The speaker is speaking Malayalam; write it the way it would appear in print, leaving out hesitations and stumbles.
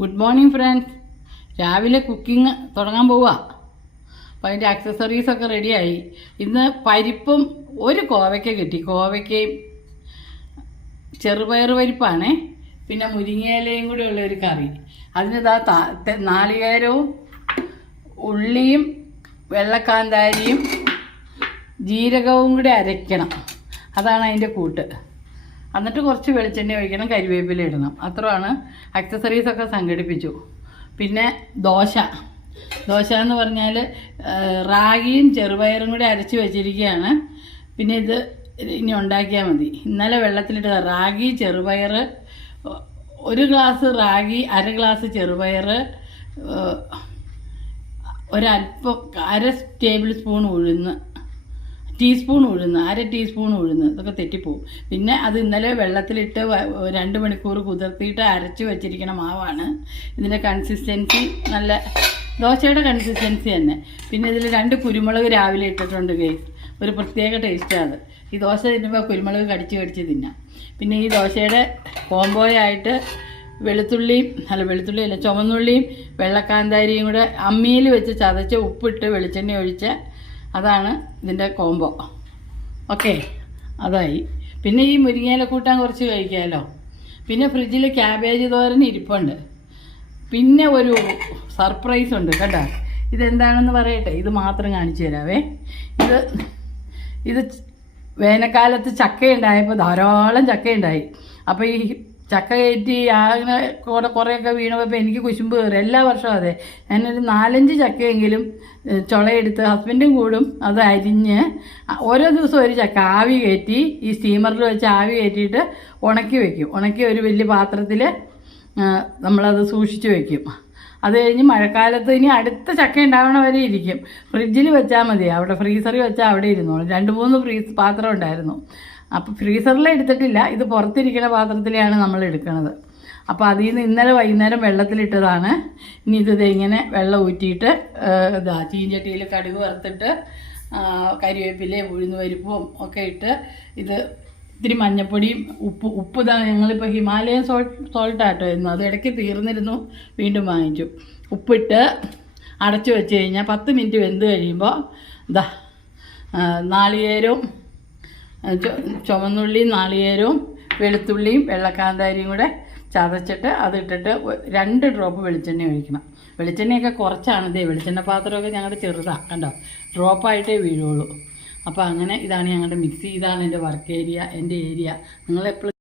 Good morning friends. രാവിലെ കുക്കിംഗ് തുടങ്ങാൻ പോവുക. അപ്പോൾ അതിൻ്റെ ആക്സസറീസൊക്കെ റെഡിയായി. ഇന്ന് പരിപ്പും ഒരു കോവയ്ക്ക കിട്ടി. കോവയ്ക്കയും ചെറുപയർ പരിപ്പാണേ, പിന്നെ മുരിങ്ങയിലയും കൂടെ ഉള്ളൊരു കറി. അതിനിതാ നാളികേരവും ഉള്ളിയും വെള്ളക്കാന്താരിയും ജീരകവും കൂടി അരയ്ക്കണം. അതാണ് അതിൻ്റെ കൂട്ട്. എന്നിട്ട് കുറച്ച് വെളിച്ചെണ്ണ ഒഴിക്കണം, കരിവേപ്പില ഇടണം. അത്രയാണ്. ആക്സസറീസൊക്കെ സംഘടിപ്പിച്ചു. പിന്നെ ദോശ എന്ന് പറഞ്ഞാൽ റാഗിയും ചെറുപയറും കൂടി അരച്ച് വെച്ചിരിക്കുകയാണ്. പിന്നെ ഇത് ഇനി ഉണ്ടാക്കിയാൽ മതി. ഇന്നലെ വെള്ളത്തിലിട്ട് റാഗി ചെറുപയർ, ഒരു ഗ്ലാസ് റാഗി, അര ഗ്ലാസ് ചെറുപയർ, ഒരല്പം അര ടേബിൾ സ്പൂൺ ഉഴുന്ന്, ടീസ്പൂൺ ഉഴുന്ന്, അര ടീസ്പൂൺ ഉഴുന്ന്. ഇതൊക്കെ തെറ്റിപ്പോവും. പിന്നെ അത് ഇന്നലെ വെള്ളത്തിലിട്ട് 2 മണിക്കൂർ കുതിർത്തിയിട്ട് അരച്ച് വെച്ചിരിക്കണ മാവാണ്. ഇതിൻ്റെ കൺസിസ്റ്റൻസി നല്ല ദോശയുടെ കൺസിസ്റ്റൻസി തന്നെ. പിന്നെ ഇതിൽ 2 കുരുമുളക് രാവിലെ ഇട്ടിട്ടുണ്ട് ഗൈസ്. ഒരു പ്രത്യേക ടേസ്റ്റാണ്. ഈ ദോശ തിന്നുമ്പോൾ കുരുമുളക് കടിച്ച് തിന്നാം. പിന്നെ ഈ ദോശയുടെ കോംബോയായിട്ട് വെളുത്തുള്ളിയല്ല, ചുവന്നുള്ളിയും വെള്ളക്കാന്താരിയും കൂടെ അമ്മിയിൽ വെച്ച് ചതച്ച് ഉപ്പിട്ട് വെളിച്ചെണ്ണ ഒഴിച്ച്, അതാണ് ഇതിൻ്റെ കോംബോ. ഓക്കെ, അതായി. പിന്നെ ഈ മുരിങ്ങയില കൂട്ടാൻ കുറച്ച് കഴിക്കാമല്ലോ. പിന്നെ ഫ്രിഡ്ജിൽ ക്യാബേജ് തോരൻ ഇരിപ്പുണ്ട്. പിന്നെ ഒരു സർപ്രൈസ് ഉണ്ട് കേട്ടോ. ഇതെന്താണെന്ന് പറയട്ടെ. ഇത് മാത്രം കാണിച്ചു തരാവേ. ഇത് വേനൽക്കാലത്ത് ചക്കയുണ്ടായപ്പോൾ ധാരാളം ചക്കയുണ്ടായി. അപ്പോൾ ഈ ചക്ക കയറ്റി അങ്ങനെ കുറേയൊക്കെ വീണപ്പോൾ എനിക്ക് കുശുമ്പ് കയറി. എല്ലാ വർഷവും അതെ. ഞാനൊരു 4-5 ചക്കയെങ്കിലും ചുളയെടുത്ത് ഹസ്ബൻഡും കൂടും അത് അരിഞ്ഞ് ഓരോ ദിവസവും ഒരു ചക്ക ആവി കയറ്റി ഈ സ്റ്റീമറിൽ വെച്ച് ആവി കയറ്റിയിട്ട് ഉണക്കി വയ്ക്കും. ഉണക്കി ഒരു വലിയ പാത്രത്തിൽ നമ്മളത് സൂക്ഷിച്ച് വയ്ക്കും. അത് കഴിഞ്ഞ് മഴക്കാലത്ത് ഇനി അടുത്ത ചക്ക ഉണ്ടാവണ വരെ ഇരിക്കും. ഫ്രിഡ്ജിൽ വെച്ചാൽ മതി. അവിടെ ഫ്രീസറിൽ വെച്ചാൽ അവിടെ ഇരുന്നോളും. 2-3 പാത്രം ഉണ്ടായിരുന്നു. അപ്പോൾ ഫ്രീസറിൽ എടുത്തിട്ടില്ല. ഇത് പുറത്തിരിക്കുന്ന പാത്രത്തിലാണ് നമ്മൾ എടുക്കുന്നത്. അപ്പോൾ അതിൽ നിന്ന് ഇന്നലെ വൈകുന്നേരം വെള്ളത്തിലിട്ടതാണ്. ഇനി ഇത് ഇങ്ങനെ വെള്ളം ഊറ്റിയിട്ട് ചീഞ്ചട്ടിയിൽ കടുക് വറുത്തിട്ട് കരിവേപ്പിലയും ഉഴുന്ന് പരിപ്പും ഒക്കെ ഇട്ട്, ഇത് ഇത്തിരി മഞ്ഞപ്പൊടിയും ഉപ്പ് ഞങ്ങളിപ്പോൾ ഹിമാലയൻ സോൾട്ടാട്ടോ ആയിരുന്നു. അത് ഇടയ്ക്ക് തീർന്നിരുന്നു, വീണ്ടും വാങ്ങിച്ചു. ഉപ്പിട്ട് അടച്ചു വെച്ച് കഴിഞ്ഞാൽ 10 മിനിറ്റ് വെന്ത് കഴിയുമ്പോൾ നാളികേരവും ചുവന്നുള്ളിയും നാളികേരവും വെളുത്തുള്ളിയും വെള്ളക്കാന്താരിയും കൂടെ ചതച്ചിട്ട് അതിട്ടിട്ട് 2 ഡ്രോപ്പ് വെളിച്ചെണ്ണ ഒഴിക്കണം. വെളിച്ചെണ്ണയൊക്കെ കുറച്ചാണ്. വെളിച്ചെണ്ണ പാത്രമൊക്കെ ഞങ്ങളുടെ ചെറുതാണ് കണ്ടോ, ഡ്രോപ്പായിട്ടേ വീഴുള്ളൂ. അപ്പോൾ അങ്ങനെ ഇതാണ് ഞങ്ങളുടെ മിക്സി. ഇതാണ് എൻ്റെ വർക്ക് ഏരിയ, എൻ്റെ ഏരിയ. നിങ്ങളെപ്പോഴും